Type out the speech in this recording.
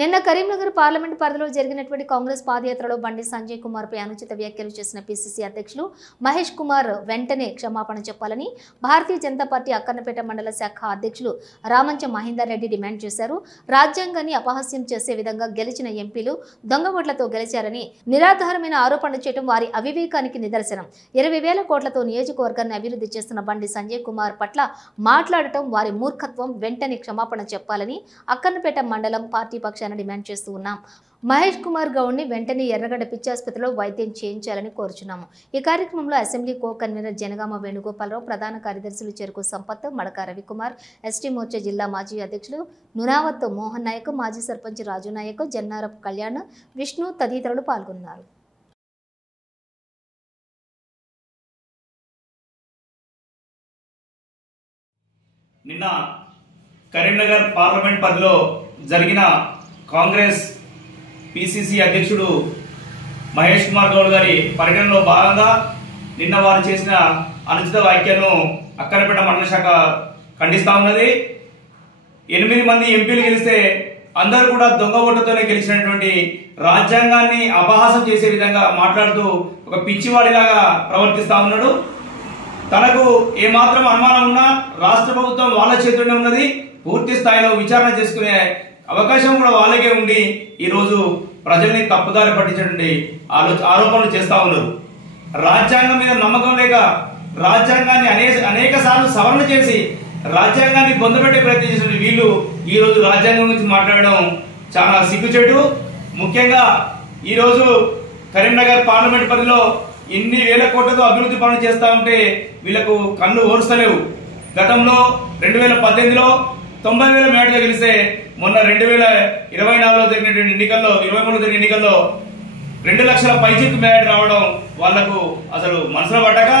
నిన్న కరీంనగర్ పార్లమెంట్ పరిధిలో జరిగినటువంటి కాంగ్రెస్ పాదయాత్రలో బండి సంజయ్ కుమార్ పై అనుచిత వ్యాఖ్యలు చేసిన పిసిసి అధ్యక్షులు మహేష్ కుమార్ వెంటనే క్షమాపణ చెప్పాలని భారతీయ జనతా పార్టీ అక్కన్నపేట మండల శాఖ అధ్యక్షులు రామంచ మహేందర్ రెడ్డి డిమాండ్ చేశారు. రాజ్యాంగాన్ని అపహాస్యం చేసే విధంగా గెలిచిన ఎంపీలు దొంగ ఓట్లతో గెలిచారని నిరాధారమైన ఆరోపణలు చేయడం వారి అవివేకానికి నిదర్శనం. 20,000 కోట్లతో నియోజకవర్గాన్ని అభివృద్ధి చేస్తున్న బండి సంజయ్ కుమార్ పట్ల మాట్లాడటం వారి మూర్ఖత్వం. వెంటనే క్షమాపణ చెప్పాలని అక్కన్నపేట మండలం పార్టీ డిమాండ్ చేస్తూ ఉన్నాం. మహేష్ కుమార్ గౌడ్ ని వెంటనే ఎర్రగడ్డ పిచ్చాసుపత్రిలో వైద్యం చేయించాలని కోరుచున్నాము. ఈ కార్యక్రమంలో assembly co convener Janagama Venugopal Rao, ప్రధాన కార్యదర్శులు చెరుకు సంపత్, మడక రవికుమార్, ఎస్టీ మోర్చా జిల్లా మాజీ అధ్యక్షులు నునావత్ మోహన్ నాయక్, మాజీ సర్పంచ్ రాజు నాయక్, జన్నారపు కళ్యాణ్, విష్ణు తదితరులు పాల్గొన్నారు. నిన్న కరీంనగర్ పార్లమెంట్ పరిధిలో జరిగిన కాంగ్రెస్ పిసిసి అధ్యక్షుడు మహేష్ కుమార్ గౌడ్ గారి పర్యటనలో భాగంగా నిన్న వారు చేసిన అనుచిత వ్యాఖ్యలను అక్కన్నపేట మండల శాఖ ఖండిస్తా ఉన్నది. 8 మంది ఎంపీలు గెలిస్తే అందరూ కూడా దొంగ ఓట్లతోనే గెలిచినటువంటి రాజ్యాంగాన్ని అపహాసం చేసే విధంగా మాట్లాడుతూ ఒక పిచ్చివాడిలాగా ప్రవర్తిస్తా ఉన్నాడు. తనకు ఏమాత్రం అనుమానం ఉన్నా రాష్ట్ర ప్రభుత్వం వాళ్ళ చేతుల్లోనే ఉన్నది. పూర్తి స్థాయిలో విచారణ చేసుకునే అవకాశం కూడా వాళ్ళకే ఉండి ఈరోజు ప్రజల్ని తప్పుదారి పట్టించేటువంటి ఆరోపణలు చేస్తా ఉన్నారు. రాజ్యాంగం మీద నమ్మకం లేక రాజ్యాంగాన్ని అనేక సార్లు సవరణ చేసి రాజ్యాంగాన్ని పొందబెట్టే ప్రయత్నం చేసిన వీళ్ళు ఈ రోజు రాజ్యాంగం గురించి మాట్లాడడం చాలా సిగ్గుచేటు. ముఖ్యంగా ఈ రోజు కరీంనగర్ పార్లమెంట్ పరిధిలో ఇన్ని వేల కోట్లతో అభివృద్ధి పనులు చేస్తా ఉంటే వీళ్లకు కన్ను ఓర్స్తలేవు. గతంలో 2018లో 90,000 మేడతో గెలిస్తే మొన్న 2024లో జరిగినటువంటి ఎన్నికల్లో 23లో జరిగిన ఎన్నికల్లో 2 లక్షల పైచిలకు మేడ రావడం వాళ్లకు అసలు మనసులో పడ్డాక